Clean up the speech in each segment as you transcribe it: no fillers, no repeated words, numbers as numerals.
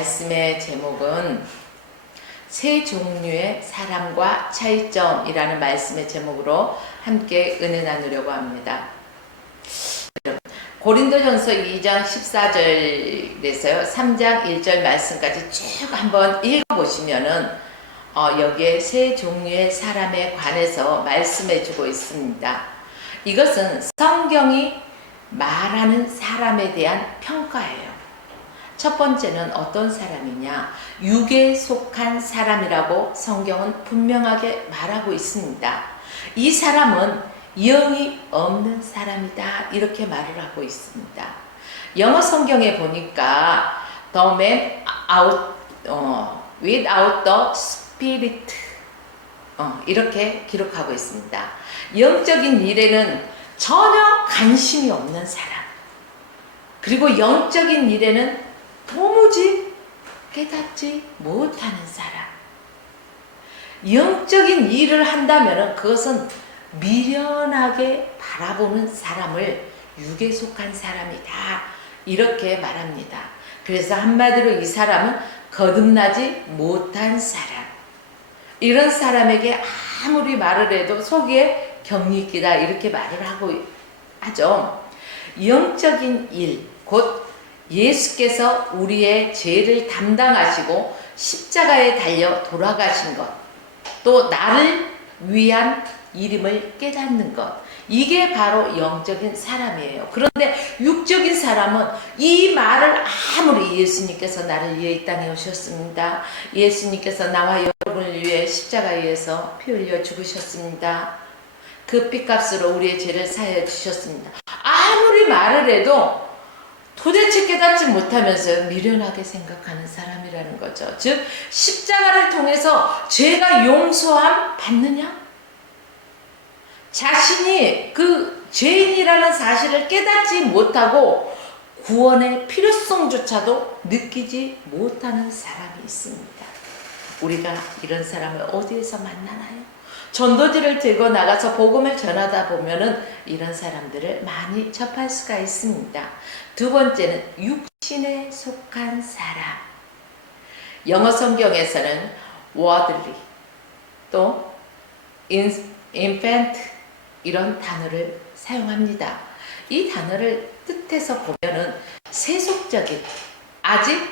말씀의 제목은 세 종류의 사람과 차이점이라는 말씀의 제목으로 함께 은혜 나누려고 합니다. 고린도전서 2장 14절에서요 3장 1절 말씀까지 쭉 한번 읽어보시면은 여기에 세 종류의 사람에 관해서 말씀해 주고 있습니다. 이것은 성경이 말하는 사람에 대한 평가예요. 첫 번째는 어떤 사람이냐? 육에 속한 사람이라고 성경은 분명하게 말하고 있습니다. 이 사람은 영이 없는 사람이다, 이렇게 말을 하고 있습니다. 영어 성경에 보니까 The man without the spirit 이렇게 기록하고 있습니다. 영적인 일에는 전혀 관심이 없는 사람, 그리고 영적인 일에는 도무지 깨닫지 못하는 사람. 영적인 일을 한다면 그것은 미련하게 바라보는 사람을 육에 속한 사람이다, 이렇게 말합니다. 그래서 한마디로 이 사람은 거듭나지 못한 사람, 이런 사람에게 아무리 말을 해도 속에 경이 끼다, 이렇게 말을 하죠. 영적인 일, 곧 예수께서 우리의 죄를 담당하시고 십자가에 달려 돌아가신 것, 또 나를 위한 일임을 깨닫는 것, 이게 바로 영적인 사람이에요. 그런데 육적인 사람은 이 말을 아무리 예수님께서 나를 위해 이 땅에 오셨습니다, 예수님께서 나와 여러분을 위해 십자가에서 피 흘려 죽으셨습니다, 그 핏값으로 우리의 죄를 사하여 주셨습니다, 아무리 말을 해도 도대체 깨닫지 못하면서 미련하게 생각하는 사람이라는 거죠. 즉 십자가를 통해서 죄가 용서함 받느냐? 자신이 그 죄인이라는 사실을 깨닫지 못하고 구원의 필요성조차도 느끼지 못하는 사람이 있습니다. 우리가 이런 사람을 어디에서 만나나요? 전도지를 들고 나가서 복음을 전하다 보면은 이런 사람들을 많이 접할 수가 있습니다. 두 번째는 육신에 속한 사람. 영어 성경에서는 worldly, 또 infant, 이런 단어를 사용합니다. 이 단어를 뜻해서 보면은 세속적인, 아직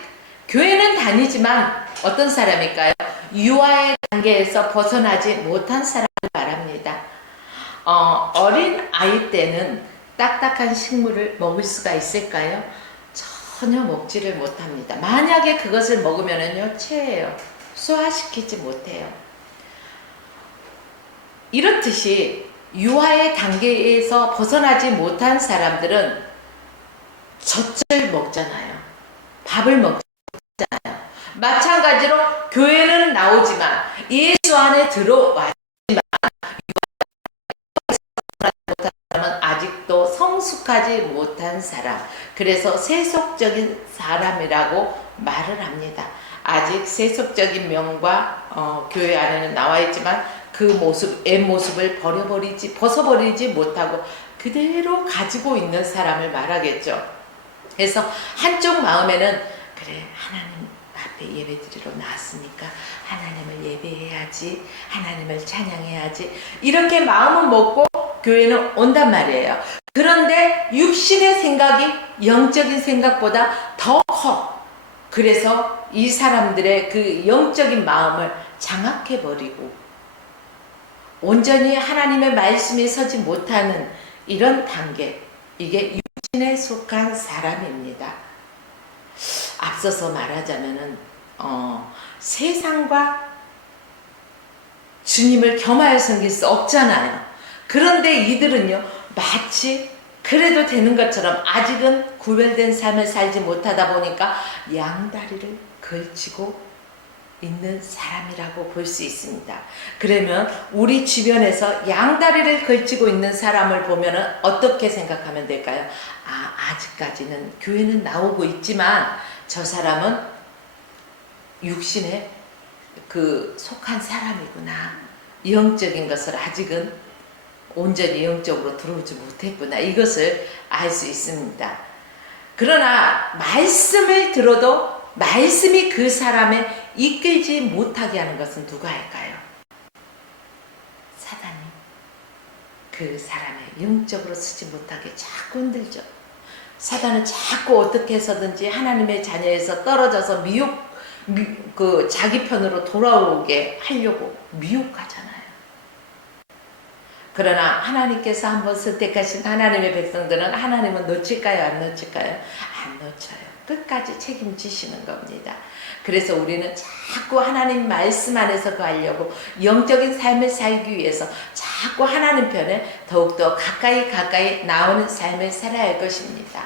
교회는 다니지만 어떤 사람일까요? 유아의 단계에서 벗어나지 못한 사람을 말합니다. 어린 아이 때는 딱딱한 식물을 먹을 수가 있을까요? 전혀 먹지를 못합니다. 만약에 그것을 먹으면은요, 체해요. 소화시키지 못해요. 이렇듯이 유아의 단계에서 벗어나지 못한 사람들은 젖을 먹잖아요. 밥을 먹잖아요. 마찬가지로 교회는 나오지만 예수 안에 들어왔지만 아직도 성숙하지 못한 사람, 그래서 세속적인 사람이라고 말을 합니다. 아직 세속적인 명과 교회 안에는 나와 있지만 그 모습, 옛 모습을 벗어버리지 못하고 그대로 가지고 있는 사람을 말하겠죠. 그래서 한쪽 마음에는 그래, 하나님 앞에 예배드리러 나왔으니까 하나님을 예배해야지, 하나님을 찬양해야지, 이렇게 마음은 먹고 교회는 온단 말이에요. 그런데 육신의 생각이 영적인 생각보다 더 커. 그래서 이 사람들의 그 영적인 마음을 장악해버리고 온전히 하나님의 말씀에 서지 못하는 이런 단계, 이게 육신에 속한 사람입니다. 앞서서 말하자면은 세상과 주님을 겸하여 섬길 수 없잖아요. 그런데 이들은요, 마치 그래도 되는 것처럼 아직은 구별된 삶을 살지 못하다 보니까 양다리를 걸치고 있는 사람이라고 볼 수 있습니다. 그러면 우리 주변에서 양다리를 걸치고 있는 사람을 보면은 어떻게 생각하면 될까요? 아직까지는 교회는 나오고 있지만 저 사람은 육신에 속한 사람이구나, 영적인 것을 아직은 온전히 영적으로 들어오지 못했구나, 이것을 알 수 있습니다. 그러나 말씀을 들어도 말씀이 그 사람을 이끌지 못하게 하는 것은 누가 할까요? 사단이 그 사람을 영적으로 쓰지 못하게 자꾸 흔들죠. 사단은 자꾸 어떻게 해서든지 하나님의 자녀에서 떨어져서 자기 편으로 돌아오게 하려고 미혹하잖아요. 그러나 하나님께서 한번 선택하신 하나님의 백성들은 하나님은 놓칠까요? 안 놓칠까요? 안 놓쳐요. 끝까지 책임지시는 겁니다. 그래서 우리는 자꾸 하나님 말씀 안에서 거하려고 영적인 삶을 살기 위해서 자꾸 하나님 편에 더욱더 가까이 나오는 삶을 살아야 할 것입니다.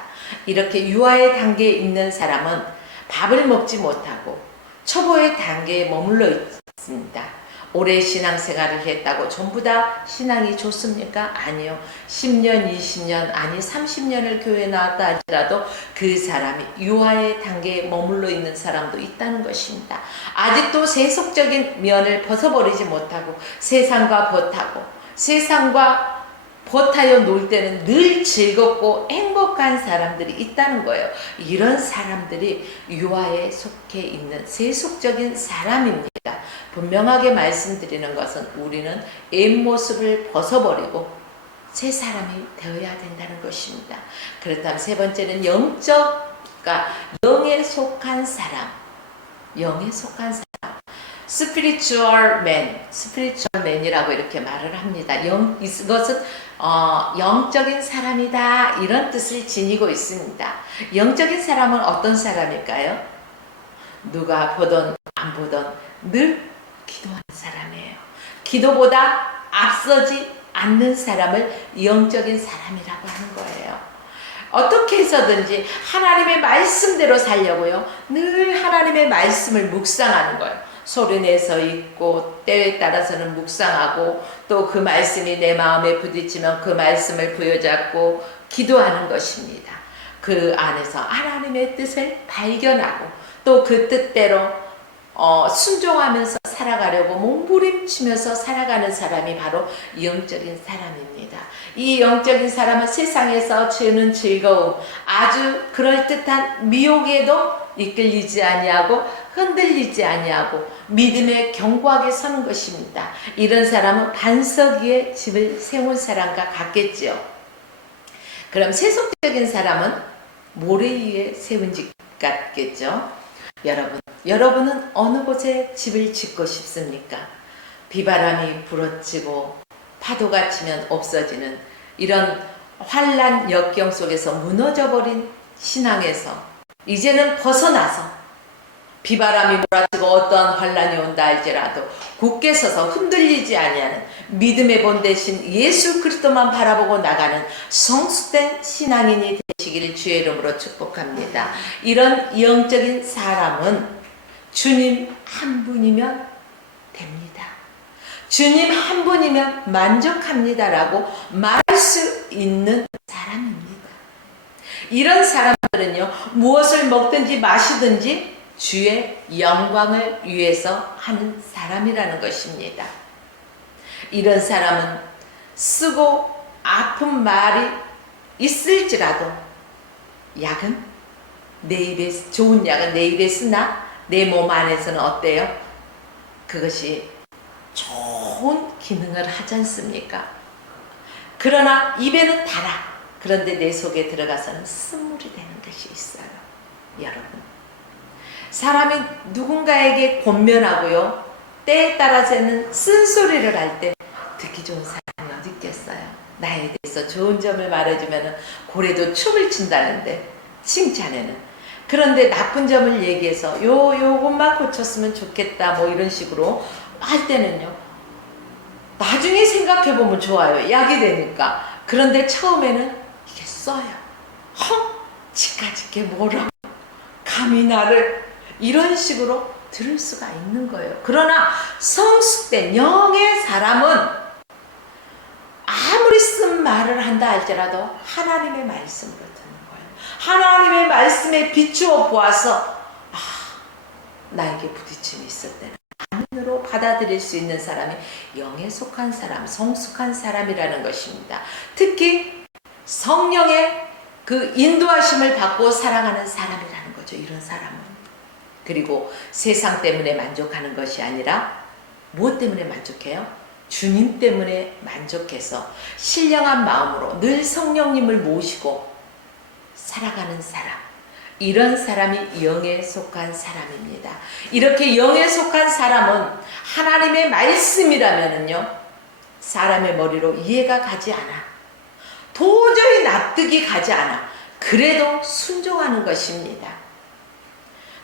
이렇게 유아의 단계에 있는 사람은 밥을 먹지 못하고 초보의 단계에 머물러 있습니다. 오래 신앙생활을 했다고 전부 다 신앙이 좋습니까? 아니요. 10년, 20년, 아니 30년을 교회에 나왔다 할지라도 그 사람이 유아의 단계에 머물러 있는 사람도 있다는 것입니다. 아직도 세속적인 면을 벗어버리지 못하고 세상과 버타여 놀 때는 늘 즐겁고 행복한 사람들이 있다는 거예요. 이런 사람들이 유아에 속해 있는 세속적인 사람입니다. 분명하게 말씀드리는 것은 우리는 옛모습을 벗어버리고 새 사람이 되어야 된다는 것입니다. 그렇다면 세 번째는 영에 속한 사람. 스피리추얼 맨이라고 이렇게 말을 합니다. 이것은 영적인 사람이다 이런 뜻을 지니고 있습니다. 영적인 사람은 어떤 사람일까요? 누가 보던 안 보던 늘 기도하는 사람이에요. 기도보다 앞서지 않는 사람을 영적인 사람이라고 하는 거예요. 어떻게 해서든지 하나님의 말씀대로 살려고요. 늘 하나님의 말씀을 묵상하는 거예요. 소리내서 읽고 때에 따라서는 묵상하고 또 그 말씀이 내 마음에 부딪히면 그 말씀을 부여잡고 기도하는 것입니다. 그 안에서 하나님의 뜻을 발견하고 또 그 뜻대로 순종하면서 살아가려고 몸부림치면서 살아가는 사람이 바로 영적인 사람입니다. 이 영적인 사람은 세상에서 주는 즐거움, 아주 그럴듯한 미혹에도 이끌리지 아니하고 흔들리지 아니하고 믿음에 견고하게 서는 것입니다. 이런 사람은 반석 위에 집을 세운 사람과 같겠지요. 그럼 세속적인 사람은 모래 위에 세운 집 같겠죠. 여러분은 어느 곳에 집을 짓고 싶습니까? 비바람이 불어치고 파도가 치면 없어지는 이런 환란 역경 속에서 무너져버린 신앙에서 이제는 벗어나서 비바람이 몰아치고 어떠한 환란이 온다 할지라도 굳게 서서 흔들리지 아니하는 믿음의 본 대신 예수 그리스도만 바라보고 나가는 성숙된 신앙인이 되시기를 주의 이름으로 축복합니다. 이런 영적인 사람은 주님 한 분이면 됩니다. 주님 한 분이면 만족합니다라고 말할 수 있는 사람입니다. 이런 사람들은요, 무엇을 먹든지 마시든지 주의 영광을 위해서 하는 사람이라는 것입니다. 이런 사람은 쓰고 아픈 말이 있을지라도 좋은 약은 내 입에 쓰나 내 몸 안에서는 어때요? 그것이 좋은 기능을 하지 않습니까? 그러나 입에는 달아. 그런데 내 속에 들어가서는 쓴물이 되는 것이 있어요. 여러분, 사람이 누군가에게 권면하고요, 때에 따라서는 쓴소리를 할 때 듣기 좋은 사람이 어디 있겠어요? 나에 대해서 좋은 점을 말해주면 고래도 춤을 춘다는데 칭찬에는. 그런데 나쁜 점을 얘기해서 요것만 고쳤으면 좋겠다 뭐 이런 식으로 할 때는요, 나중에 생각해보면 좋아요. 약이 되니까. 그런데 처음에는 이게 써요. 지까짓게 뭐라고 감히 나를 이런 식으로 들을 수가 있는 거예요. 그러나 성숙된 영의 사람은 아무리 쓴 말을 한다 할지라도 하나님의 말씀으로 듣는 거예요. 하나님의 말씀에 비추어 보아서 나에게 부딪힘이 있을 때는 아멘으로 받아들일 수 있는 사람이 영에 속한 사람, 성숙한 사람이라는 것입니다. 특히 성령의 그 인도하심을 받고 살아가는 사람이라는 거죠. 이런 사람은 그리고 세상 때문에 만족하는 것이 아니라 무엇 때문에 만족해요? 주님 때문에 만족해서 신령한 마음으로 늘 성령님을 모시고 살아가는 사람, 이런 사람이 영에 속한 사람입니다. 이렇게 영에 속한 사람은 하나님의 말씀이라면요, 사람의 머리로 이해가 가지 않아. 도저히 납득이 가지 않아. 그래도 순종하는 것입니다.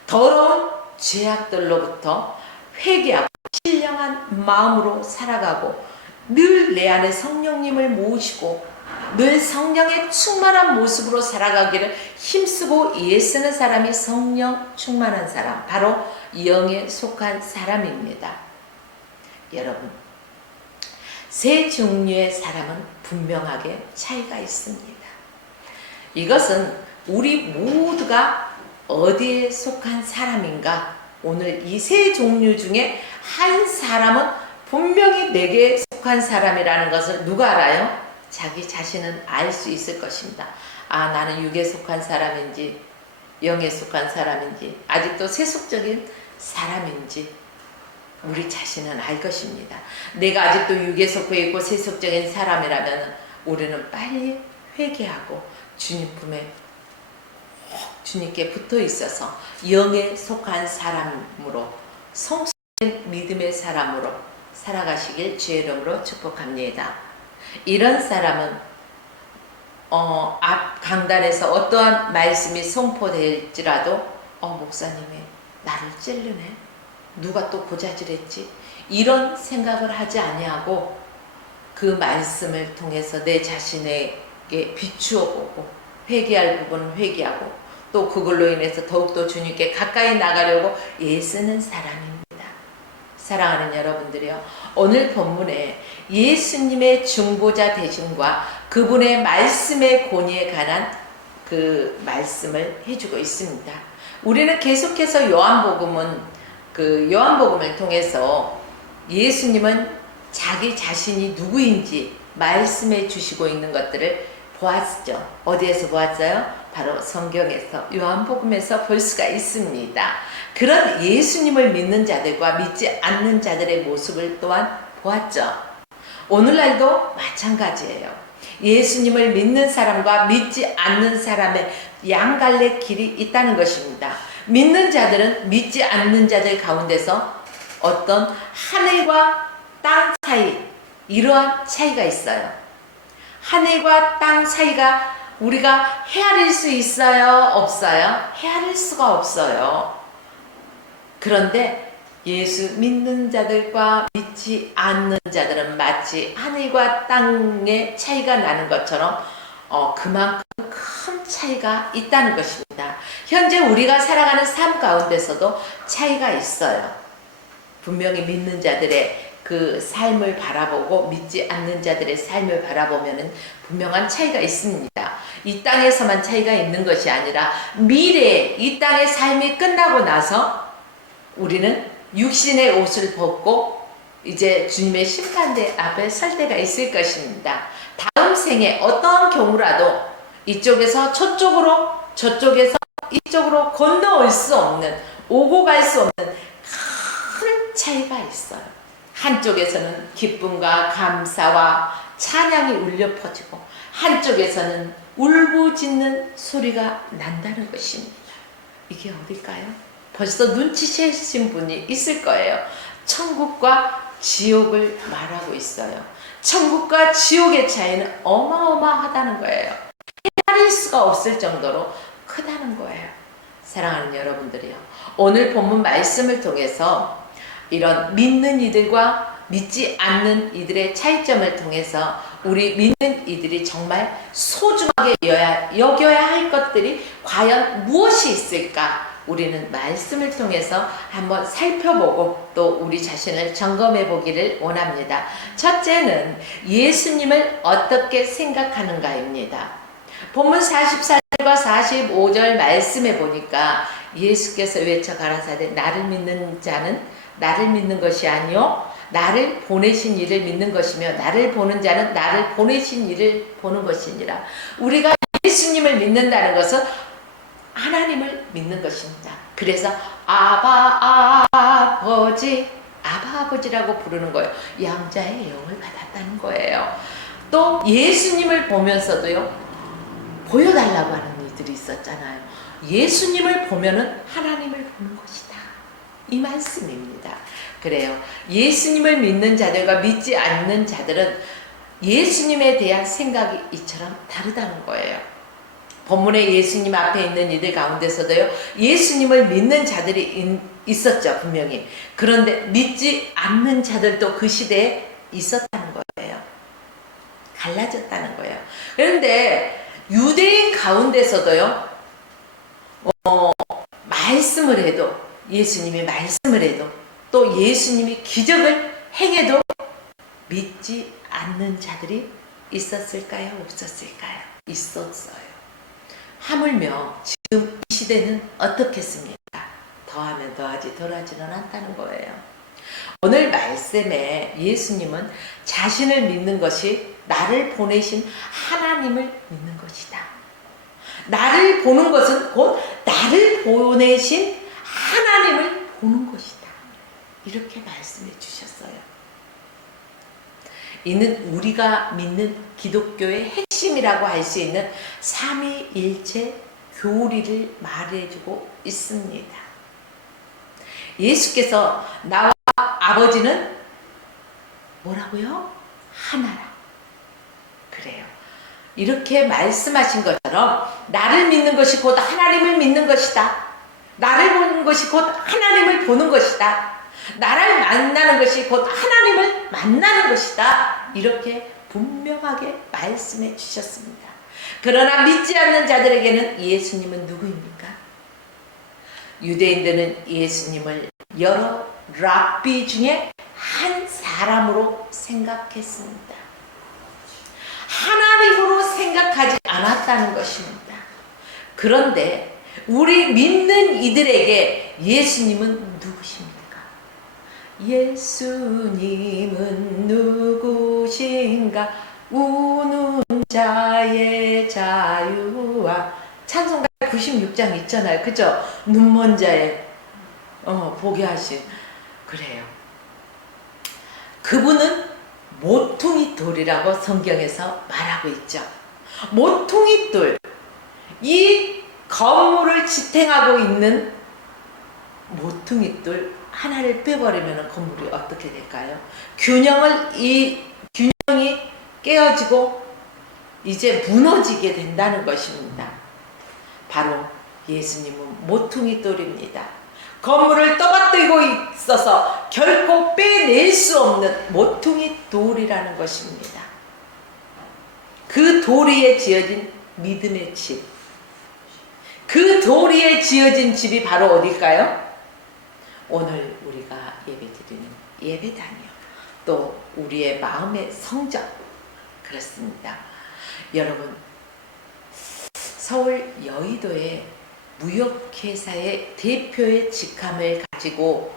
더러운 죄악들로부터 회개하고 신령한 마음으로 살아가고 늘 내 안에 성령님을 모시고 늘 성령의 충만한 모습으로 살아가기를 힘쓰고 애쓰는 사람이 성령 충만한 사람, 바로 영에 속한 사람입니다. 여러분, 세 종류의 사람은 분명하게 차이가 있습니다. 이것은 우리 모두가 어디에 속한 사람인가? 오늘 이 세 종류 중에 한 사람은 분명히 내게 속한 사람이라는 것을 누가 알아요? 자기 자신은 알 수 있을 것입니다. 아, 나는 육에 속한 사람인지 영에 속한 사람인지 아직도 세속적인 사람인지 우리 자신은 알 것입니다. 내가 아직도 육에 속해 있고 세속적인 사람이라면 우리는 빨리 회개하고 주님 품에 주님께 붙어 있어서 영에 속한 사람으로 성숙된 믿음의 사람으로 살아가시길 주의 이름으로 축복합니다. 이런 사람은 앞 강단에서 어떠한 말씀이 선포될지라도 목사님이 나를 찔르네, 누가 또 고자질했지, 이런 생각을 하지 아니하고 그 말씀을 통해서 내 자신에게 비추어 보고 회개할 부분은 회개하고 또 그걸로 인해서 더욱더 주님께 가까이 나가려고 애쓰는 사람입니다. 사랑하는 여러분들이요, 오늘 본문에 예수님의 중보자 되심과 그분의 말씀의 권위에 관한 그 말씀을 해주고 있습니다. 우리는 계속해서 요한복음을 통해서 예수님은 자기 자신이 누구인지 말씀해 주시고 있는 것들을 보았죠. 어디에서 보았어요? 바로 성경에서, 요한복음에서 볼 수가 있습니다. 그런 예수님을 믿는 자들과 믿지 않는 자들의 모습을 또한 보았죠. 오늘날도 마찬가지예요. 예수님을 믿는 사람과 믿지 않는 사람의 양갈래 길이 있다는 것입니다. 믿는 자들은 믿지 않는 자들 가운데서 어떤 하늘과 땅 사이, 이러한 차이가 있어요. 하늘과 땅 사이가 우리가 헤아릴 수 있어요? 없어요? 헤아릴 수가 없어요. 그런데 예수 믿는 자들과 믿지 않는 자들은 마치 하늘과 땅의 차이가 나는 것처럼 그만큼 큰 차이가 있다는 것입니다. 현재 우리가 살아가는 삶 가운데서도 차이가 있어요. 분명히 믿는 자들의 그 삶을 바라보고 믿지 않는 자들의 삶을 바라보면 분명한 차이가 있습니다. 이 땅에서만 차이가 있는 것이 아니라 미래에 이 땅의 삶이 끝나고 나서 우리는 육신의 옷을 벗고 이제 주님의 심판대 앞에 설 때가 있을 것입니다. 다음 생에 어떠한 경우라도 이쪽에서 저쪽으로, 저쪽에서 이쪽으로 건너올 수 없는, 오고 갈 수 없는 큰 차이가 있어요. 한쪽에서는 기쁨과 감사와 찬양이 울려 퍼지고 한쪽에서는 울부짖는 소리가 난다는 것입니다. 이게 어딜까요? 벌써 눈치채신 분이 있을 거예요. 천국과 지옥을 말하고 있어요. 천국과 지옥의 차이는 어마어마하다는 거예요. 헤아릴 수가 없을 정도로 크다는 거예요. 사랑하는 여러분들이요, 오늘 본문 말씀을 통해서 이런 믿는 이들과 믿지 않는 이들의 차이점을 통해서 우리 믿는 이들이 정말 소중하게 여겨야 할 것들이 과연 무엇이 있을까? 우리는 말씀을 통해서 한번 살펴보고 또 우리 자신을 점검해 보기를 원합니다. 첫째는 예수님을 어떻게 생각하는가입니다. 본문 44절과 45절 말씀해 보니까 예수께서 외쳐 가라사대 나를 믿는 자는 나를 믿는 것이 아니요 나를 보내신 이를 믿는 것이며 나를 보는 자는 나를 보내신 이를 보는 것이니라. 우리가 예수님을 믿는다는 것은 하나님을 믿는 것입니다. 그래서 아바 아버지, 아바 아버지라고 부르는 거예요. 양자의 영을 받았다는 거예요. 또 예수님을 보면서도요, 보여달라고 하는 이들이 있었잖아요. 예수님을 보면은 하나님을 보는 것이다, 이 말씀입니다. 그래요. 예수님을 믿는 자들과 믿지 않는 자들은 예수님에 대한 생각이 이처럼 다르다는 거예요. 본문에 예수님 앞에 있는 이들 가운데서도요, 예수님을 믿는 자들이 있었죠, 분명히. 그런데 믿지 않는 자들도 그 시대에 있었다는 거예요. 갈라졌다는 거예요. 그런데 유대인 가운데서도요, 말씀을 해도, 예수님이 말씀을 해도, 또 예수님이 기적을 행해도 믿지 않는 자들이 있었을까요? 없었을까요? 있었어요. 하물며 지금 이 시대는 어떻겠습니까? 더하면 더하지 덜하지는 않다는 거예요. 오늘 말씀에 예수님은 자신을 믿는 것이 나를 보내신 하나님을 믿는 것이다. 나를 보는 것은 곧 나를 보내신 하나님을 보는 것이다, 이렇게 말씀해 주셨어요. 이는 우리가 믿는 기독교의 핵심이라고 할 수 있는 삼위일체 교리를 말해주고 있습니다. 예수께서 나와 아버지는 뭐라고요? 하나라. 그래요. 이렇게 말씀하신 것처럼 나를 믿는 것이 곧 하나님을 믿는 것이다. 나를 보는 것이 곧 하나님을 보는 것이다. 나를 만나는 것이 곧 하나님을 만나는 것이다, 이렇게 분명하게 말씀해 주셨습니다. 그러나 믿지 않는 자들에게는 예수님은 누구입니까? 유대인들은 예수님을 여러 랍비 중에 한 사람으로 생각했습니다. 하나님으로 생각하지 않았다는 것입니다. 그런데 우리 믿는 이들에게 예수님은 누구십니까? 예수님은 누구신가? 우는 자의 자유와, 찬송가 96장 있잖아요. 그죠? 눈먼 자의 보게 하신. 그래요. 그분은 모퉁이 돌이라고 성경에서 말하고 있죠. 모퉁이 돌, 이 건물을 지탱하고 있는 모퉁이 돌 하나를 빼버리면 건물이 어떻게 될까요? 균형이 깨어지고 이제 무너지게 된다는 것입니다. 바로 예수님은 모퉁이 돌입니다. 건물을 떠받들고 있어서 결코 빼낼 수 없는 모퉁이 돌이라는 것입니다. 그 돌 위에 지어진 믿음의 집, 그 돌 위에 지어진 집이 바로 어딜까요? 오늘 우리가 예배드리는 예배당이요, 또 우리의 마음의 성전. 그렇습니다. 여러분, 서울 여의도에 무역회사의 대표의 직함을 가지고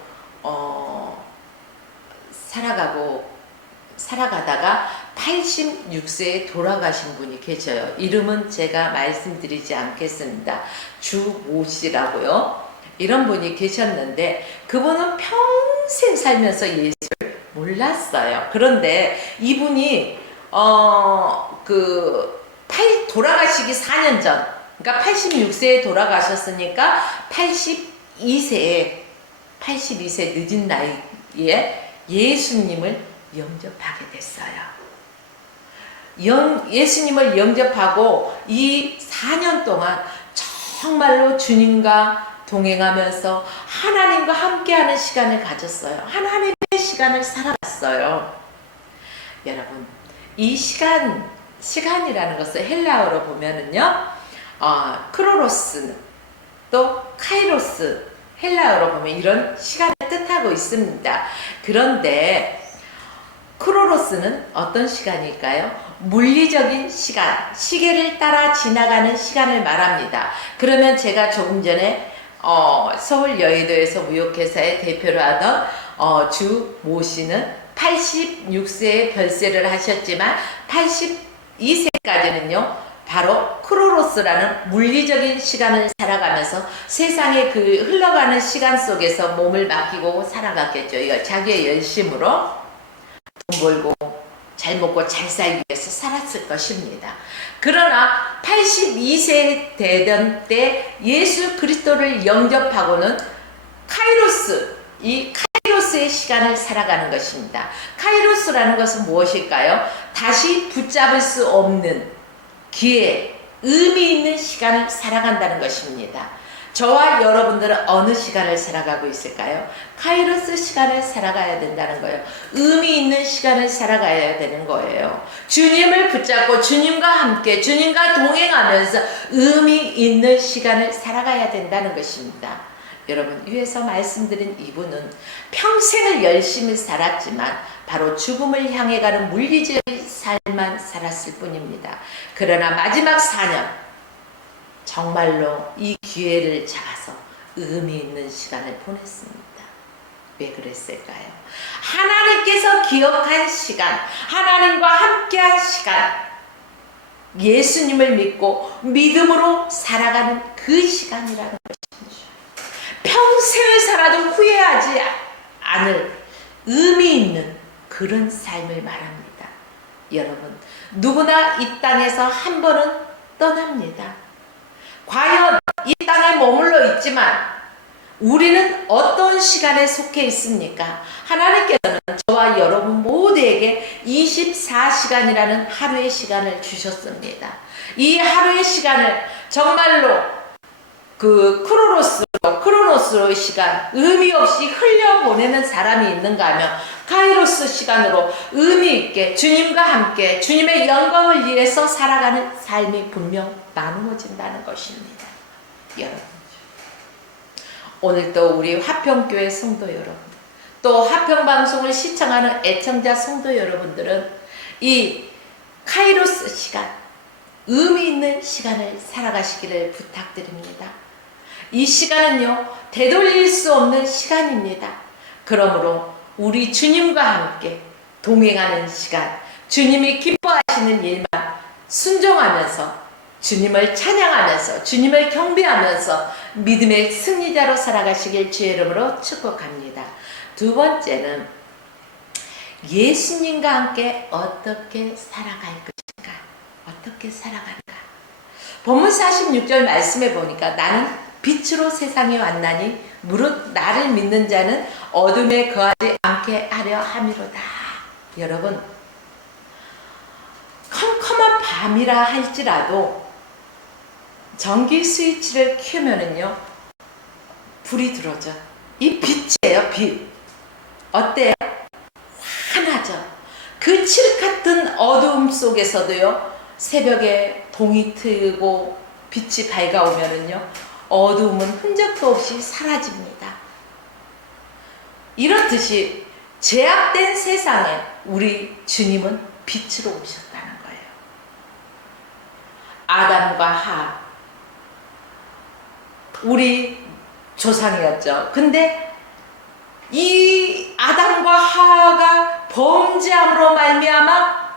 살아가다가 86세에 돌아가신 분이 계셔요. 이름은 제가 말씀드리지 않겠습니다. 주모 씨라고요. 이런 분이 계셨는데 그분은 평생 살면서 예수를 몰랐어요. 그런데 이분이 돌아가시기 4년 전, 그러니까 86세에 돌아가셨으니까 82세 늦은 나이에 예수님을 영접하게 됐어요. 예수님을 영접하고 이 4년 동안 정말로 주님과 동행하면서 하나님과 함께하는 시간을 가졌어요. 하나님의 시간을 살아갔어요. 여러분, 이 시간이라는 것을 헬라어로 보면은요, 크로노스, 또 카이로스, 헬라어로 보면 이런 시간을 뜻하고 있습니다. 그런데 크로노스는 어떤 시간일까요? 물리적인 시간, 시계를 따라 지나가는 시간을 말합니다. 그러면 제가 조금 전에 서울 여의도에서 무역회사의 대표를 하던 주 모 씨는 86세에 별세를 하셨지만 82세까지는요 바로 크로노스라는 물리적인 시간을 살아가면서 세상의 그 흘러가는 시간 속에서 몸을 맡기고 살아갔겠죠. 이거 자기의 열심으로 돈 벌고 잘 먹고 잘 살기 위해서 살았을 것입니다. 그러나 82세 되던 때 예수 그리스도를 영접하고는 이 카이로스의 시간을 살아가는 것입니다. 카이로스라는 것은 무엇일까요? 다시 붙잡을 수 없는 기회, 의미 있는 시간을 살아간다는 것입니다. 저와 여러분들은 어느 시간을 살아가고 있을까요? 카이로스 시간을 살아가야 된다는 거예요. 의미 있는 시간을 살아가야 되는 거예요. 주님을 붙잡고 주님과 함께 주님과 동행하면서 의미 있는 시간을 살아가야 된다는 것입니다. 여러분, 위에서 말씀드린 이분은 평생을 열심히 살았지만 바로 죽음을 향해 가는 물리적인 삶만 살았을 뿐입니다. 그러나 마지막 4년 정말로 이 기회를 잡아서 의미 있는 시간을 보냈습니다. 왜 그랬을까요? 하나님께서 기억한 시간, 하나님과 함께한 시간, 예수님을 믿고 믿음으로 살아가는 그 시간이라는 것입니다. 평생을 살아도 후회하지 않을 의미 있는 그런 삶을 말합니다. 여러분, 누구나 이 땅에서 한 번은 떠납니다. 과연 이 땅에 머물러 있지만 우리는 어떤 시간에 속해 있습니까? 하나님께서는 저와 여러분 모두에게 24시간이라는 하루의 시간을 주셨습니다. 이 하루의 시간을 정말로 그 크로노스로의 시간, 의미 없이 흘려보내는 사람이 있는가 하면 카이로스 시간으로 의미 있게 주님과 함께 주님의 영광을 위해서 살아가는 삶이 분명 나누어진다는 것입니다. 여러분, 오늘도 우리 화평교회 성도 여러분, 또 화평방송을 시청하는 애청자 성도 여러분들은 이 카이로스 시간, 의미 있는 시간을 살아가시기를 부탁드립니다. 이 시간은요, 되돌릴 수 없는 시간입니다. 그러므로 우리 주님과 함께 동행하는 시간, 주님이 기뻐하시는 일만 순종하면서 주님을 찬양하면서 주님을 경배하면서 믿음의 승리자로 살아가시길 주의 이름으로 축복합니다. 두 번째는 예수님과 함께 어떻게 살아갈 것인가, 어떻게 살아갈까. 본문 46절 말씀해 보니까 나는 빛으로 세상에 왔나니 무릇 나를 믿는 자는 어둠에 거하지 않게 하려 함이로다. 여러분, 컴컴한 밤이라 할지라도 전기 스위치를 켜면은요, 불이 들어오죠. 이 빛이에요, 빛. 어때요? 환하죠. 그 칠흑 같은 어두움 속에서도요, 새벽에 동이 트고 빛이 밝아오면은요, 어두움은 흔적도 없이 사라집니다. 이렇듯이 제약된 세상에 우리 주님은 빛으로 오셨다는 거예요. 아담과 하와, 우리 조상이었죠. 근데 이 아담과 하와가 범죄함으로 말미암아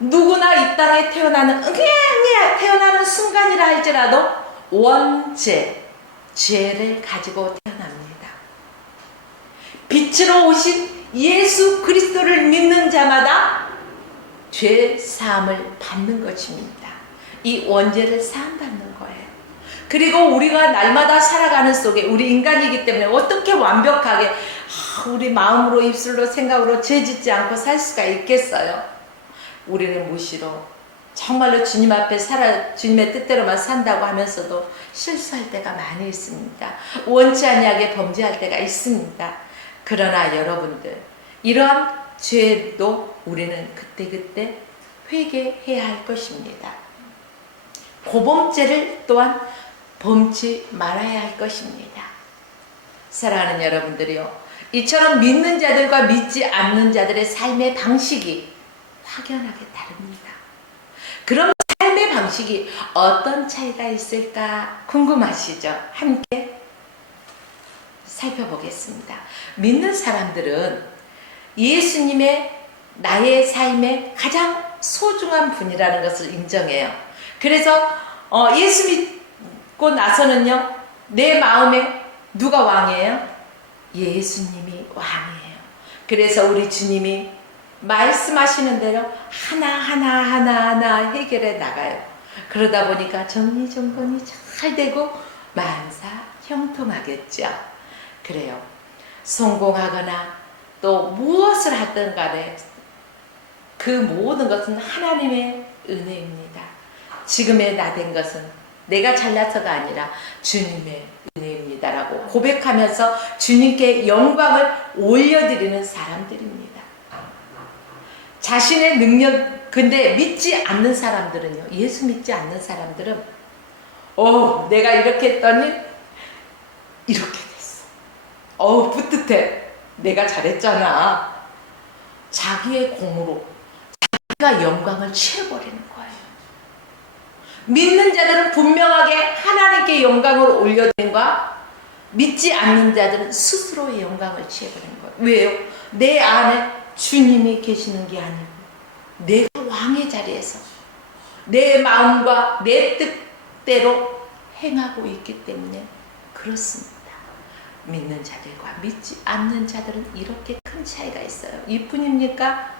누구나 이 땅에 태어나는 순간이라 할지라도 원죄, 죄를 가지고 태어납니다. 빛으로 오신 예수 그리스도를 믿는 자마다 죄 사함을 받는 것입니다. 이 원죄를 사함받는 거예요. 그리고 우리가 날마다 살아가는 속에 우리 인간이기 때문에 어떻게 완벽하게 우리 마음으로 입술로 생각으로 죄 짓지 않고 살 수가 있겠어요? 우리는 무시로 정말로 주님 앞에 주님의 뜻대로만 산다고 하면서도 실수할 때가 많이 있습니다. 원치 아니하게 범죄할 때가 있습니다. 그러나 여러분들, 이러한 죄도 우리는 그때그때 회개해야 할 것입니다. 보범죄를 또한 범치 말아야 할 것입니다. 사랑하는 여러분들이요, 이처럼 믿는 자들과 믿지 않는 자들의 삶의 방식이 확연하게 다릅니다. 그럼 삶의 방식이 어떤 차이가 있을까 궁금하시죠? 함께 살펴보겠습니다. 믿는 사람들은 예수님의 나의 삶의 가장 소중한 분이라는 것을 인정해요. 그래서 예수 믿고 나서는요, 내 마음에 누가 왕이에요? 예수님이 왕이에요. 그래서 우리 주님이 말씀하시는 대로 하나하나 해결해 나가요. 그러다 보니까 정리정돈이 잘 되고 만사 형통하겠죠. 그래요. 성공하거나 또 무엇을 하든 간에 그 모든 것은 하나님의 은혜입니다. 지금의 나 된 것은 내가 잘나서가 아니라 주님의 은혜입니다라고 고백하면서 주님께 영광을 올려드리는 사람들입니다. 자신의 능력, 근데 믿지 않는 사람들은요, 예수 믿지 않는 사람들은 내가 이렇게 했더니 이렇게 됐어. 뿌듯해. 내가 잘했잖아. 자기의 공으로 자기가 영광을 취해버리는 거예요. 믿는 자들은 분명하게 하나님께 영광을 올려드린과 믿지 않는 자들은 스스로의 영광을 취해버리는 거예요. 왜요? 내 안에 주님이 계시는 게 아니고 내가 왕의 자리에서 내 마음과 내 뜻대로 행하고 있기 때문에 그렇습니다. 믿는 자들과 믿지 않는 자들은 이렇게 큰 차이가 있어요. 이뿐입니까?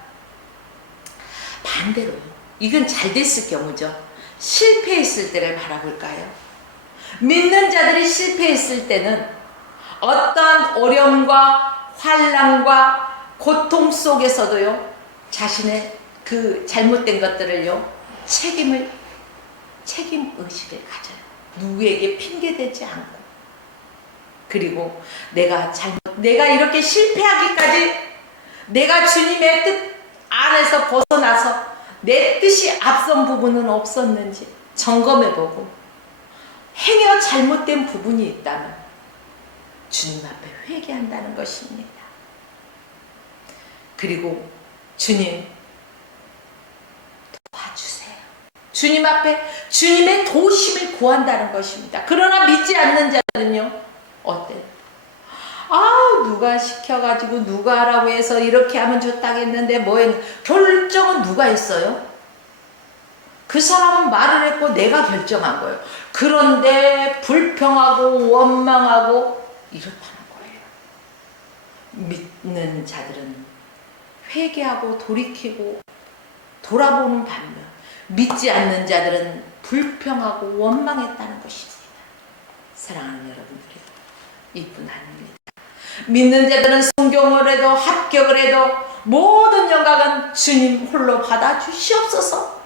반대로요. 이건 잘 됐을 경우죠. 실패했을 때를 바라볼까요? 믿는 자들이 실패했을 때는 어떠한 어려움과 환난과 고통 속에서도요, 자신의 그 잘못된 것들을요, 책임의식을 가져요. 누구에게 핑계대지 않고. 그리고 내가 이렇게 실패하기까지 내가 주님의 뜻 안에서 벗어나서 내 뜻이 앞선 부분은 없었는지 점검해보고 행여 잘못된 부분이 있다면 주님 앞에 회개한다는 것입니다. 그리고 주님 도와주세요. 주님 앞에 주님의 도우심을 구한다는 것입니다. 그러나 믿지 않는 자들은요, 어때요? 누가 시켜가지고 누가 하라고 해서 이렇게 하면 좋다겠는데 결정은 누가 했어요? 그 사람은 말을 했고 내가 결정한 거예요. 그런데 불평하고 원망하고 이렇다는 거예요. 믿는 자들은 회개하고 돌이키고 돌아보는 반면 믿지 않는 자들은 불평하고 원망했다는 것입니다. 사랑하는 여러분들이 이뿐 아닙니다. 믿는 자들은 성경을 해도 합격을 해도 모든 영광은 주님 홀로 받아주시옵소서.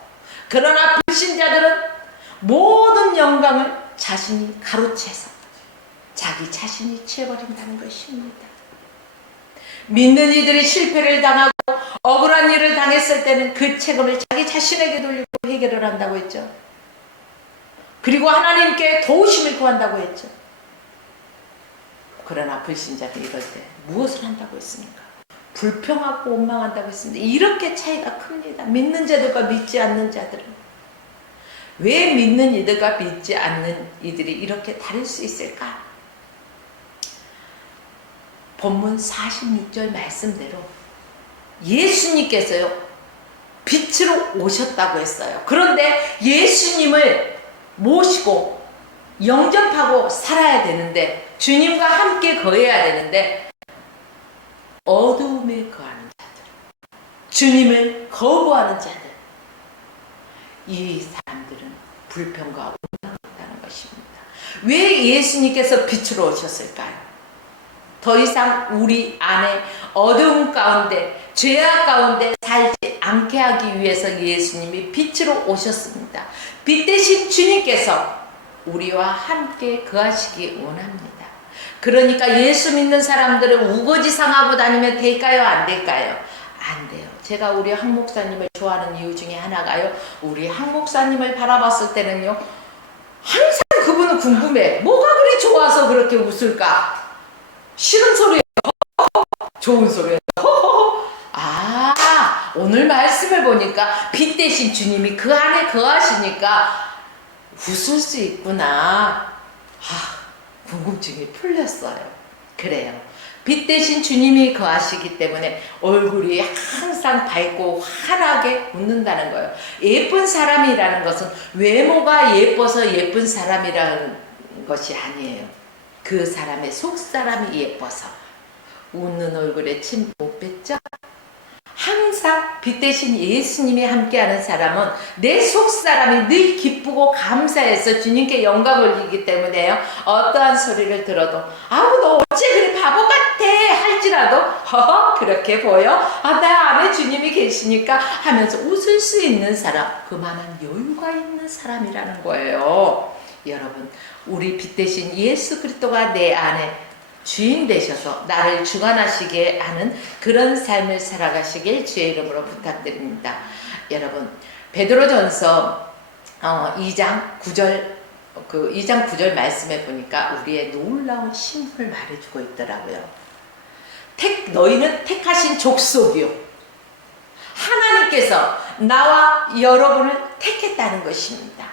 그러나 불신자들은 모든 영광을 자신이 가로채서 자기 자신이 취해버린다는 것입니다. 믿는 이들이 실패를 당하고 억울한 일을 당했을 때는 그 책임을 자기 자신에게 돌리고 해결을 한다고 했죠. 그리고 하나님께 도우심을 구한다고 했죠. 그러나 불신자들 이럴 때 무엇을 한다고 했습니까? 불평하고 원망한다고 했습니다. 이렇게 차이가 큽니다. 믿는 자들과 믿지 않는 자들은. 왜 믿는 이들과 믿지 않는 이들이 이렇게 다를 수 있을까? 본문 46절 말씀대로 예수님께서요, 빛으로 오셨다고 했어요. 그런데 예수님을 모시고 영접하고 살아야 되는데, 주님과 함께 거해야 되는데, 어두움에 거하는 자들, 주님을 거부하는 자들, 이 사람들은 불평과 원망했다는 것입니다. 왜 예수님께서 빛으로 오셨을까요? 더 이상 우리 안에 어두움 가운데, 죄악 가운데 살지 않게 하기 위해서 예수님이 빛으로 오셨습니다. 빛 대신 주님께서 우리와 함께 거하시기 원합니다. 그러니까 예수 믿는 사람들은 우거지 상하고 다니면 될까요? 안 될까요? 안 돼요. 제가 우리 한 목사님을 좋아하는 이유 중에 하나가요, 우리 한 목사님을 바라봤을 때는요, 항상 그분은 궁금해. 뭐가 그리 좋아서 그렇게 웃을까? 싫은 소리예요? 좋은 소리예요? 오늘 말씀을 보니까 빛 대신 주님이 그 안에 거하시니까 웃을 수 있구나. 궁금증이 풀렸어요. 그래요. 빛 대신 주님이 거하시기 때문에 얼굴이 항상 밝고 환하게 웃는다는 거예요. 예쁜 사람이라는 것은 외모가 예뻐서 예쁜 사람이라는 것이 아니에요. 그 사람의 속사람이 예뻐서. 웃는 얼굴에 침 못 뱉죠? 항상 빛 대신 예수님이 함께하는 사람은 내 속사람이 늘 기쁘고 감사해서 주님께 영광을 올리기 때문에요. 어떠한 소리를 들어도 아우 너 어째 그래 바보 같아 할지라도 그렇게 보여? 나 안에 주님이 계시니까 하면서 웃을 수 있는 사람, 그만한 여유가 있는 사람이라는 거예요. 여러분, 우리 빛 대신 예수 그리스도가 내 안에 주인 되셔서 나를 주관하시게 하는 그런 삶을 살아가시길 주의 이름으로 부탁드립니다. 여러분, 베드로전서 2장 9절 말씀해 보니까 우리의 놀라운 신분을 말해주고 있더라고요. 너희는 택하신 족속이요, 하나님께서 나와 여러분을 택했다는 것입니다.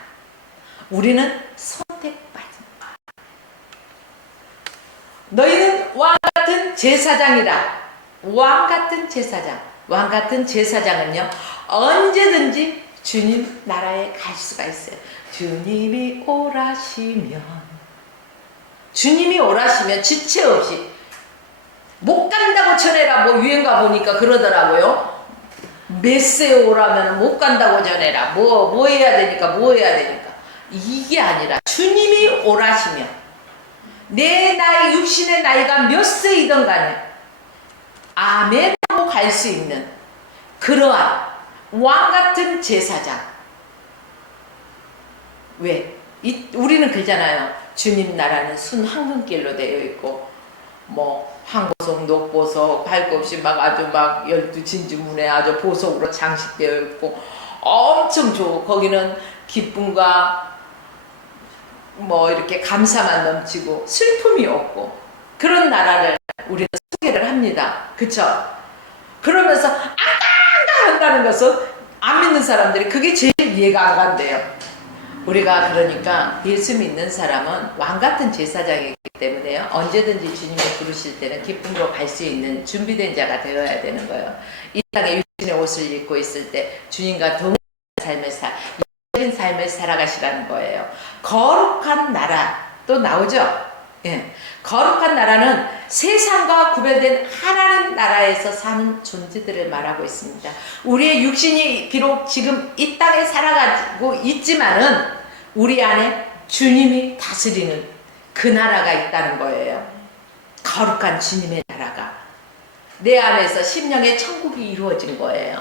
우리는 선택받은 것. 너희는 왕같은 제사장이라. 왕같은 제사장. 왕같은 제사장은요, 언제든지 주님 나라에 갈 수가 있어요. 주님이 오라시면 지체 없이 못 간다고 전해라. 뭐 유행가 보니까 그러더라고요. 메시에 오라면 못 간다고 전해라. 뭐 해야 되니까. 이게 아니라 주님이 오라시면 내 나이, 육신의 나이가 몇 세이든 간에 아멘 하고 갈 수 있는 그러한 왕같은 제사장. 왜? 우리는 그러잖아요. 주님 나라는 순 황금길로 되어 있고 뭐 황보석, 녹보석, 할 것 없이 막 아주 막 12진주문에 아주 보석으로 장식되어 있고 엄청 좋고, 거기는 기쁨과 뭐 이렇게 감사만 넘치고 슬픔이 없고 그런 나라를 우리는 소개를 합니다. 그쵸? 그러면서 안 한다는 것은 안 믿는 사람들이 그게 제일 이해가 안 간대요. 우리가 그러니까 예수 믿는 사람은 왕같은 제사장이기 때문에요, 언제든지 주님이 부르실 때는 기쁨으로 갈 수 있는 준비된 자가 되어야 되는 거예요. 이 땅에 육신의 옷을 입고 있을 때 주님과 동일한 삶을 살아가시라는 거예요. 거룩한 나라 또 나오죠. 예. 거룩한 나라는 세상과 구별된 하나님 나라에서 사는 존재들을 말하고 있습니다. 우리의 육신이 비록 지금 이 땅에 살아가고 있지만은 우리 안에 주님이 다스리는 그 나라가 있다는 거예요. 거룩한 주님의 나라가 내 안에서 심령의 천국이 이루어진 거예요.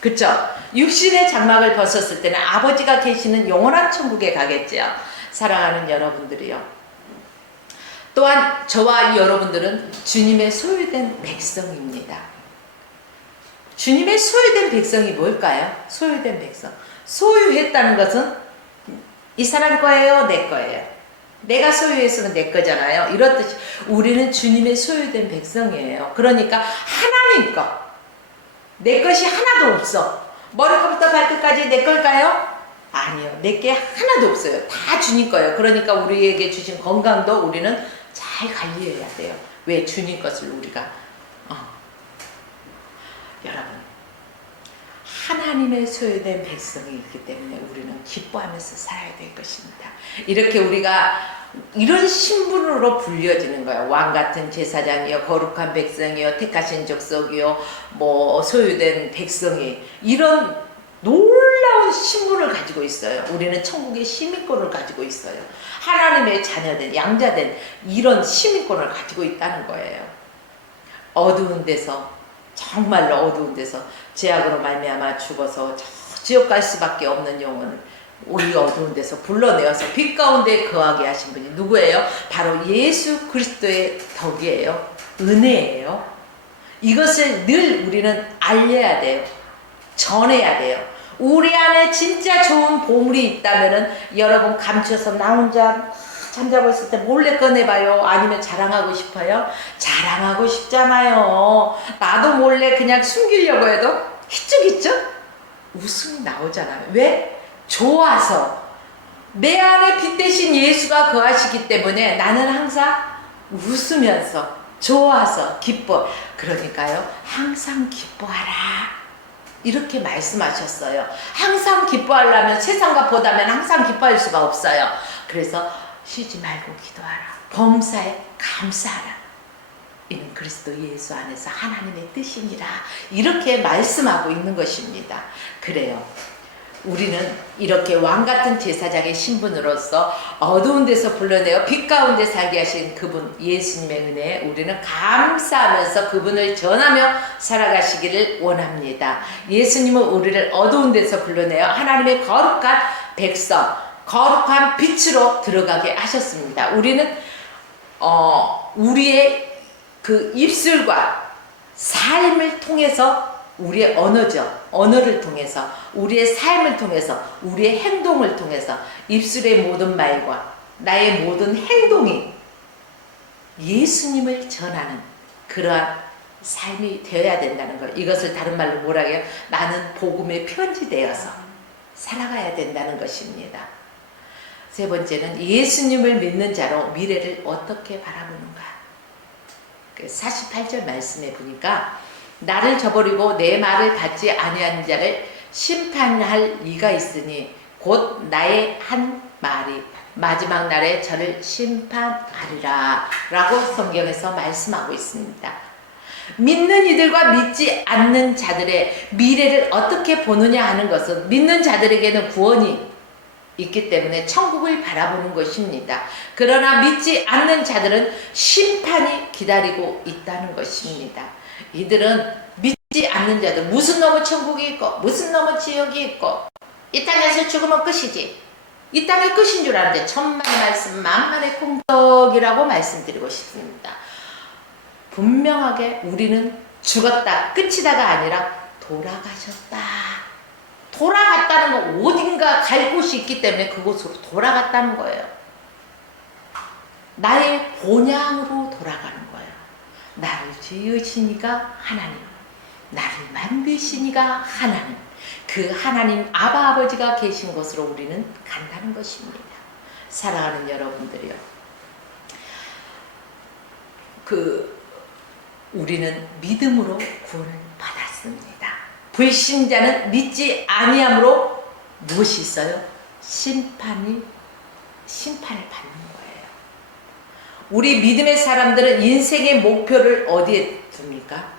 그쵸? 육신의 장막을 벗었을 때는 아버지가 계시는 영원한 천국에 가겠죠. 사랑하는 여러분들이요, 또한 저와 여러분들은 주님의 소유된 백성입니다. 주님의 소유된 백성이 뭘까요? 소유된 백성. 소유했다는 것은 이 사람 거예요, 내 거예요. 내가 소유했으면 내 거잖아요. 이렇듯이 우리는 주님의 소유된 백성이에요. 그러니까 하나님 거. 내 것이 하나도 없어. 머리부터 발끝까지 내 걸까요? 아니요. 내 게 하나도 없어요. 다 주님 거예요. 그러니까 우리에게 주신 건강도 우리는 잘 관리해야 돼요. 왜? 주님 것을 우리가 여러분, 하나님의 소유된 백성이 있기 때문에 우리는 기뻐하면서 살아야 될 것입니다. 이렇게 우리가 이런 신분으로 불려지는 거예요. 왕같은 제사장이요, 거룩한 백성이요, 택하신 족속이요, 뭐 소유된 백성이, 이런 놀라운 신분을 가지고 있어요. 우리는 천국의 시민권을 가지고 있어요. 하나님의 자녀된, 양자된 이런 시민권을 가지고 있다는 거예요. 어두운 데서, 정말로 어두운 데서 죄악으로 말미암아 죽어서 저 지옥 갈 수밖에 없는 영혼을 우리 어두운 데서 불러내어서 빛 가운데 거하게 하신 분이 누구예요? 바로 예수 그리스도의 덕이에요. 은혜예요. 이것을 늘 우리는 알려야 돼요. 전해야 돼요. 우리 안에 진짜 좋은 보물이 있다면은 여러분 감춰서 나 혼자 잠자고 있을 때 몰래 꺼내봐요. 아니면 자랑하고 싶어요? 자랑하고 싶잖아요. 나도 몰래 그냥 숨기려고 해도 희죽희죽 웃음이 나오잖아요. 왜? 좋아서. 내 안에 빛 대신 예수가 거하시기 때문에 나는 항상 웃으면서 좋아서 기뻐. 그러니까요, 항상 기뻐하라. 이렇게 말씀하셨어요. 항상 기뻐하려면 세상과 보다면 항상 기뻐할 수가 없어요. 그래서 쉬지 말고 기도하라. 범사에 감사하라. 이는 그리스도 예수 안에서 하나님의 뜻이니라. 이렇게 말씀하고 있는 것입니다. 그래요. 우리는 이렇게 왕같은 제사장의 신분으로서 어두운 데서 불러내어 빛 가운데 살게 하신 그분 예수님의 은혜에 우리는 감사하면서 그분을 전하며 살아가시기를 원합니다. 예수님은 우리를 어두운 데서 불러내어 하나님의 거룩한 백성, 거룩한 빛으로 들어가게 하셨습니다. 우리는 우리의 그 입술과 삶을 통해서, 우리의 언어를 통해서, 우리의 삶을 통해서, 우리의 행동을 통해서, 입술의 모든 말과 나의 모든 행동이 예수님을 전하는 그러한 삶이 되어야 된다는 것. 이것을 다른 말로 뭐라 해요? 나는 복음의 편지되어서 살아가야 된다는 것입니다. 세 번째는 예수님을 믿는 자로 미래를 어떻게 바라보는가. 48절 말씀에 보니까 나를 저버리고 내 말을 받지 아니한 자를 심판할 이가 있으니 곧 나의 한 말이 마지막 날에 저를 심판하리라 라고 성경에서 말씀하고 있습니다. 믿는 이들과 믿지 않는 자들의 미래를 어떻게 보느냐 하는 것은 믿는 자들에게는 구원이 있기 때문에 천국을 바라보는 것입니다. 그러나 믿지 않는 자들은 심판이 기다리고 있다는 것입니다. 이들은 믿지 않는 자들, 무슨 놈은 천국이 있고 무슨 놈은 지옥이 있고 이 땅에서 죽으면 끝이지, 이 땅이 끝인 줄 아는데 천만의 말씀 만만의 콩떡이라고 말씀드리고 싶습니다. 분명하게 우리는 죽었다 끝이다가 아니라 돌아가셨다. 돌아갔다는 건 어딘가 갈 곳이 있기 때문에 그곳으로 돌아갔다는 거예요. 나의 본향으로 돌아가는 거예요. 나를 지으시니가 하나님, 나를 만드시니가 하나님, 그 하나님 아바 아버지가 계신 곳으로 우리는 간다는 것입니다. 사랑하는 여러분들이요, 우리는 믿음으로 구원을 받았습니다. 불신자는 믿지 아니함으로 무엇이 있어요? 심판을 받는 거예요. 우리 믿음의 사람들은 인생의 목표를 어디에 둡니까?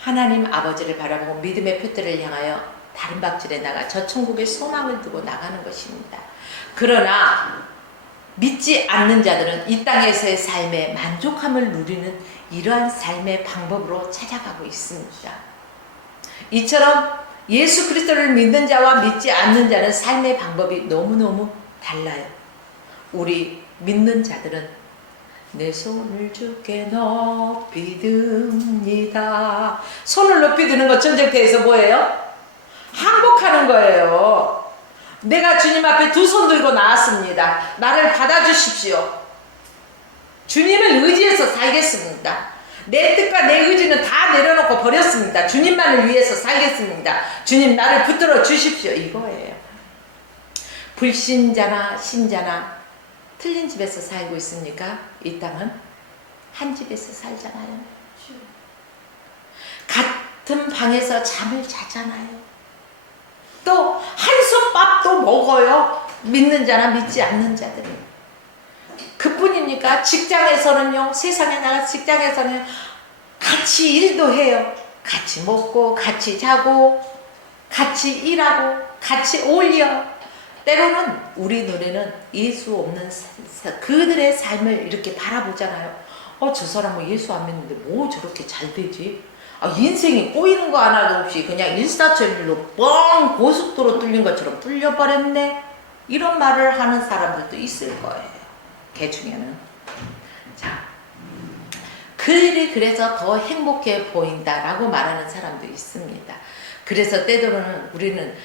하나님 아버지를 바라보고 믿음의 표대를 향하여 다른 박질에 나가 저 천국의 소망을 두고 나가는 것입니다. 그러나 믿지 않는 자들은 이 땅에서의 삶에 만족함을 누리는 이러한 삶의 방법으로 찾아가고 있습니다. 이처럼 예수 그리스도를 믿는 자와 믿지 않는 자는 삶의 방법이 너무너무 달라요. 우리 믿는 자들은 내 손을 주께 높이 듭니다. 손을 높이 드는 것 전쟁터에서 뭐예요? 항복하는 거예요. 내가 주님 앞에 두 손 들고 나왔습니다. 나를 받아주십시오. 주님을 의지해서 살겠습니다. 내 뜻과 내 의지는 다 내려놓고 버렸습니다. 주님만을 위해서 살겠습니다. 주님 나를 붙들어 주십시오. 이거예요. 불신자나 신자나 틀린 집에서 살고 있습니까? 이 땅은 한 집에서 살잖아요. 같은 방에서 잠을 자잖아요. 또 한솥밥도 먹어요. 믿는 자나 믿지 않는 자들은. 그뿐입니까? 직장에서는요, 세상에 나가 직장에서는 같이 일도 해요. 같이 먹고 같이 자고 같이 일하고 같이 어울려. 때로는 우리 눈에는 예수 없는 그들의 삶을 이렇게 바라보잖아요. 저 사람은 예수 안 믿는데 뭐 저렇게 잘 되지? 인생이 꼬이는 거 하나도 없이 그냥 일사천리로 뻥 고속도로 뚫린 것처럼 뚫려버렸네. 이런 말을 하는 사람들도 있을 거예요. 개 중에는. 자, 그들이 그래서 더 행복해 보인다라고 말하는 사람도 있습니다. 그래서 때로는 우리는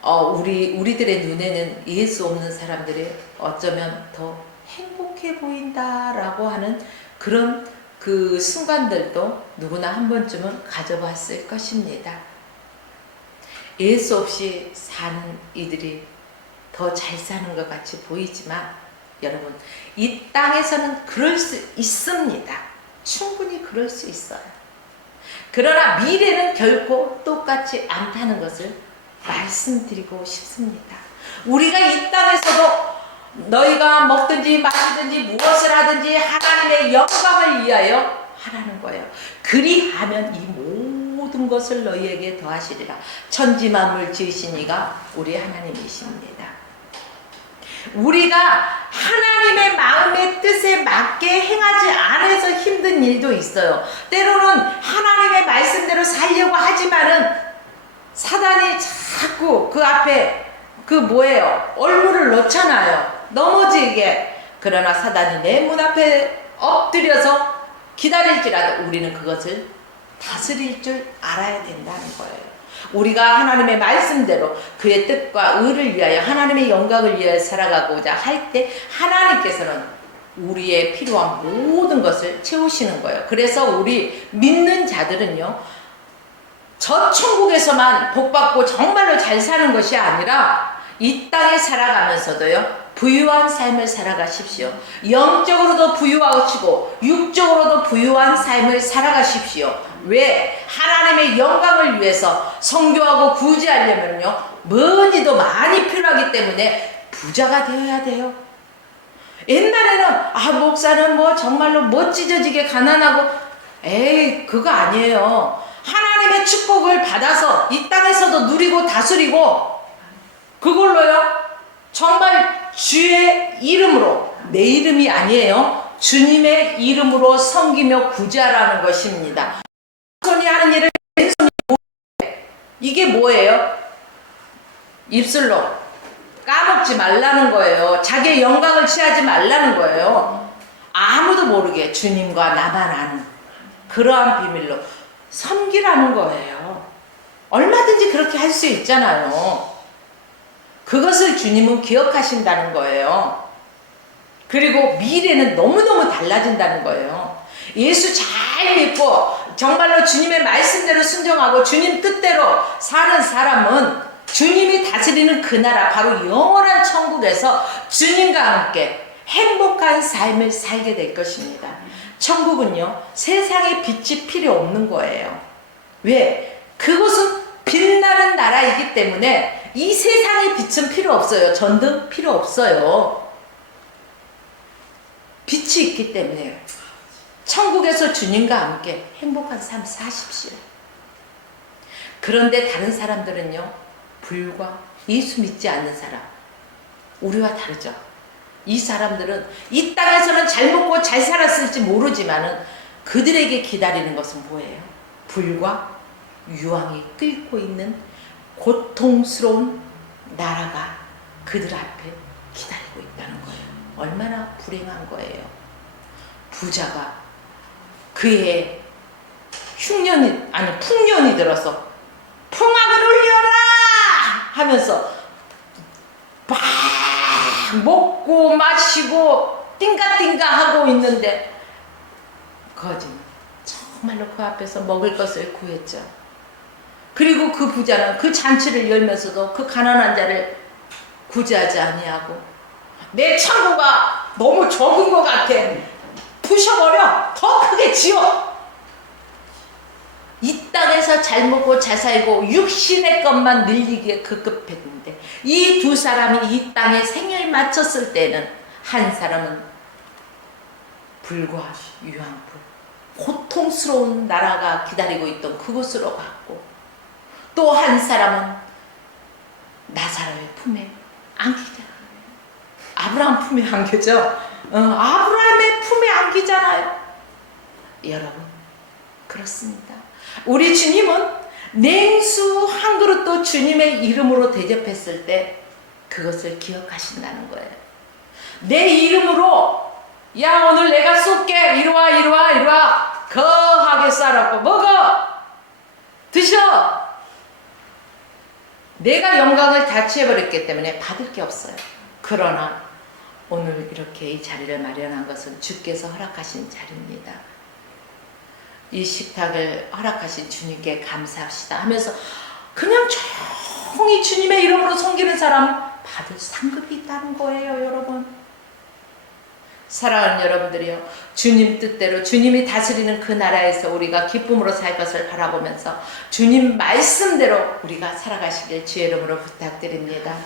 우리들의 눈에는 예수 없는 사람들이 어쩌면 더 행복해 보인다라고 하는 그런 그 순간들도 누구나 한 번쯤은 가져봤을 것입니다. 예수 없이 사는 이들이 더 잘 사는 것 같이 보이지만 여러분, 이 땅에서는 그럴 수 있습니다. 충분히 그럴 수 있어요. 그러나 미래는 결코 똑같지 않다는 것을 말씀드리고 싶습니다. 우리가 이 땅에서도 너희가 먹든지 마시든지 무엇을 하든지 하나님의 영광을 위하여 하라는 거예요. 그리하면 이 모든 것을 너희에게 더하시리라. 천지 만물 지으신 이가 우리 하나님이십니다. 우리가 하나님의 마음의 뜻에 맞게 행하지 않아서 힘든 일도 있어요. 때로는 하나님의 말씀대로 살려고 하지만은 사단이 자꾸 그 앞에 얼굴을 놓잖아요. 넘어지게. 그러나 사단이 내 문 앞에 엎드려서 기다릴지라도 우리는 그것을 다스릴 줄 알아야 된다는 거예요. 우리가 하나님의 말씀대로 그의 뜻과 의를 위하여 하나님의 영광을 위하여 살아가고자 할 때 하나님께서는 우리의 필요한 모든 것을 채우시는 거예요. 그래서 우리 믿는 자들은요, 저 천국에서만 복받고 정말로 잘 사는 것이 아니라 이 땅에 살아가면서도요, 부유한 삶을 살아가십시오. 영적으로도 부유하시고 육적으로도 부유한 삶을 살아가십시오. 왜? 하나님의 영광을 위해서 선교하고 구제하려면요, 머니도 많이 필요하기 때문에 부자가 되어야 돼요. 옛날에는 목사는 뭐 정말로 멋지저지게 가난하고, 에이, 그거 아니에요. 하나님의 축복을 받아서 이 땅에서도 누리고 다스리고, 그걸로요, 정말 주의 이름으로, 내 이름이 아니에요, 주님의 이름으로 섬기며 구제하라는 것입니다. 손이 하는 일을 왼손이 이게 뭐예요? 입술로 까먹지 말라는 거예요. 자기의 영광을 취하지 말라는 거예요. 아무도 모르게 주님과 나만 아는 그러한 비밀로 섬기라는 거예요. 얼마든지 그렇게 할 수 있잖아요. 그것을 주님은 기억하신다는 거예요. 그리고 미래는 너무너무 달라진다는 거예요. 예수 잘 믿고 정말로 주님의 말씀대로 순종하고 주님 뜻대로 사는 사람은 주님이 다스리는 그 나라, 바로 영원한 천국에서 주님과 함께 행복한 삶을 살게 될 것입니다. 천국은요, 세상의 빛이 필요 없는 거예요. 왜? 그곳은 빛나는 나라이기 때문에 이 세상의 빛은 필요 없어요. 전등 필요 없어요. 빛이 있기 때문에 천국에서 주님과 함께 행복한 삶 사십시오. 그런데 다른 사람들은요, 불과 예수 믿지 않는 사람, 우리와 다르죠. 이 사람들은 이 땅에서는 잘 먹고 잘 살았을지 모르지만은 그들에게 기다리는 것은 뭐예요? 불과 유황이 끓고 있는 고통스러운 나라가 그들 앞에 기다리고 있다는 거예요. 얼마나 불행한 거예요. 부자가 그의 풍년이 들어서 풍악을 울려라 하면서 막 먹고 마시고 띵가띵가 하고 있는데 거지는 정말로 그 앞에서 먹을 것을 구했죠. 그리고 그 부자는 그 잔치를 열면서도 그 가난한 자를 구제하지 아니하고, 내 창고가 너무 적은 것 같아, 부셔버려, 더 크게 지어. 이 땅에서 잘 먹고 잘 살고 육신의 것만 늘리기에 급급했는데, 이 두 사람이 이 땅에 생을 마쳤을 때는 한 사람은 불과 유황불, 고통스러운 나라가 기다리고 있던 그곳으로 갔고, 또 한 사람은 나사로의 품에 안기잖아요. 아브라함 품에 안기죠. 아브라함의 품에 안기잖아요. 여러분, 그렇습니다. 우리 주님은 냉수 한 그릇도 주님의 이름으로 대접했을 때 그것을 기억하신다는 거예요. 내 이름으로, 야, 오늘 내가 쏠게, 이리와 이리와 이리와, 거하게 쌀았고 먹어, 드셔. 내가 영광을 다 취해버렸기 때문에 받을 게 없어요. 그러나 오늘 이렇게 이 자리를 마련한 것은 주께서 허락하신 자리입니다. 이 식탁을 허락하신 주님께 감사합시다 하면서 그냥 조용히 주님의 이름으로 섬기는 사람 받을 상급이 있다는 거예요, 여러분. 사랑하는 여러분들이요, 주님 뜻대로 주님이 다스리는 그 나라에서 우리가 기쁨으로 살 것을 바라보면서 주님 말씀대로 우리가 살아가시길 주의 이름으로 부탁드립니다.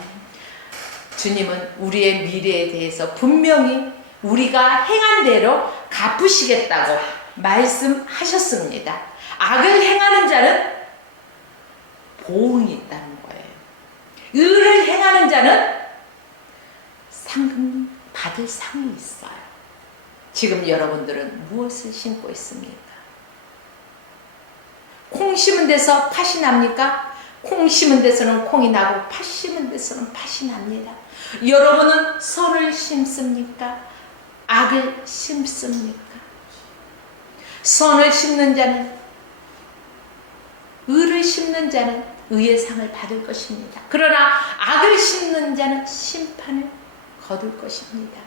주님은 우리의 미래에 대해서 분명히 우리가 행한 대로 갚으시겠다고 말씀하셨습니다. 악을 행하는 자는 보응이 있다는 거예요. 의를 행하는 자는 상금 받을 상이 있어요. 지금 여러분들은 무엇을 심고 있습니까? 콩 심은 데서 팥이 납니까? 콩 심은 데서는 콩이 나고 팥 심은 데서는 팥이 납니다. 여러분은 선을 심습니까? 악을 심습니까? 선을 심는 자는, 의를 심는 자는 의의 상을 받을 것입니다. 그러나 악을 심는 자는 심판을 거둘 것입니다.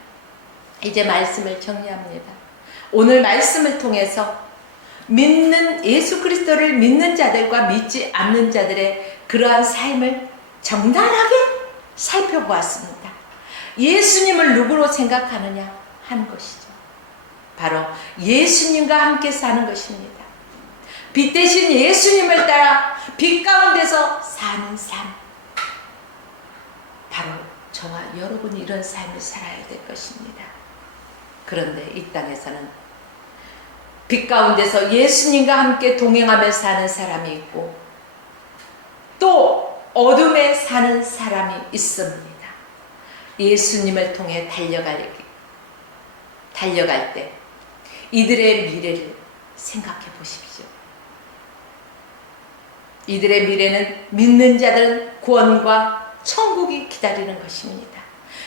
이제 말씀을 정리합니다. 오늘 말씀을 통해서 믿는 예수 그리스도를 믿는 자들과 믿지 않는 자들의 그러한 삶을 적나라하게 살펴보았습니다. 예수님을 누구로 생각하느냐 하는 것이죠. 바로 예수님과 함께 사는 것입니다. 빛 대신 예수님을 따라 빛 가운데서 사는 삶, 바로 저와 여러분이 이런 삶을 살아야 될 것입니다. 그런데 이 땅에서는 빛 가운데서 예수님과 함께 동행하며 사는 사람이 있고 또 어둠에 사는 사람이 있습니다. 예수님을 통해 달려갈 때 이들의 미래를 생각해 보십시오. 이들의 미래는 믿는 자들은 구원과 천국이 기다리는 것입니다.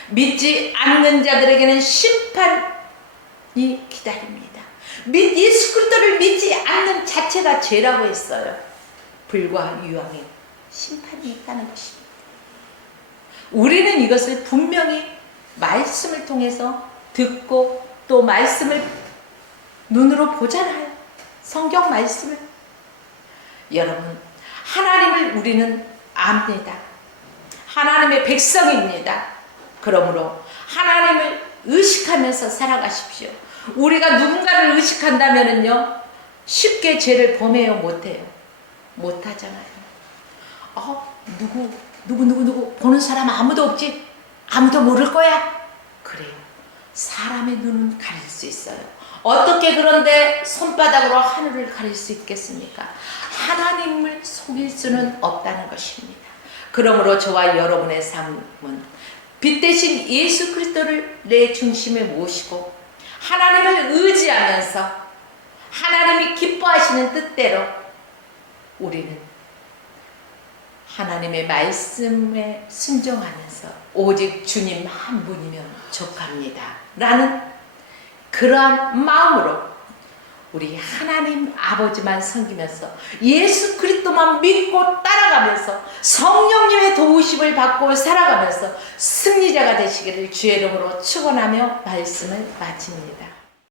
믿지 않는 자들에게는 심판이 기다립니다. 예수 그리스도를 믿지 않는 자체가 죄라고 했어요. 불과 유황의 심판이 있다는 것입니다. 우리는 이것을 분명히 말씀을 통해서 듣고 또 말씀을 눈으로 보잖아요. 성경 말씀을. 여러분, 하나님을 우리는 압니다. 하나님의 백성입니다. 그러므로 하나님을 의식하면서 살아가십시오. 우리가 누군가를 의식한다면요, 쉽게 죄를 범해요, 못해요? 못하잖아요. 누구 보는 사람 아무도 없지? 아무도 모를 거야? 그래요. 사람의 눈은 가릴 수 있어요. 어떻게 그런데 손바닥으로 하늘을 가릴 수 있겠습니까? 하나님을 속일 수는 없다는 것입니다. 그러므로 저와 여러분의 삶은 빛 대신 예수 그리스도를 내 중심에 모시고 하나님을 의지하면서 하나님이 기뻐하시는 뜻대로 우리는 하나님의 말씀에 순종하면서 오직 주님 한 분이면 족합니다 라는 그러한 마음으로 우리 하나님 아버지만 섬기면서 예수 그리스도만 믿고 따라가면서 성령님의 도우심을 받고 살아가면서 승리자가 되시기를 주의 이름으로 축원하며 말씀을 마칩니다.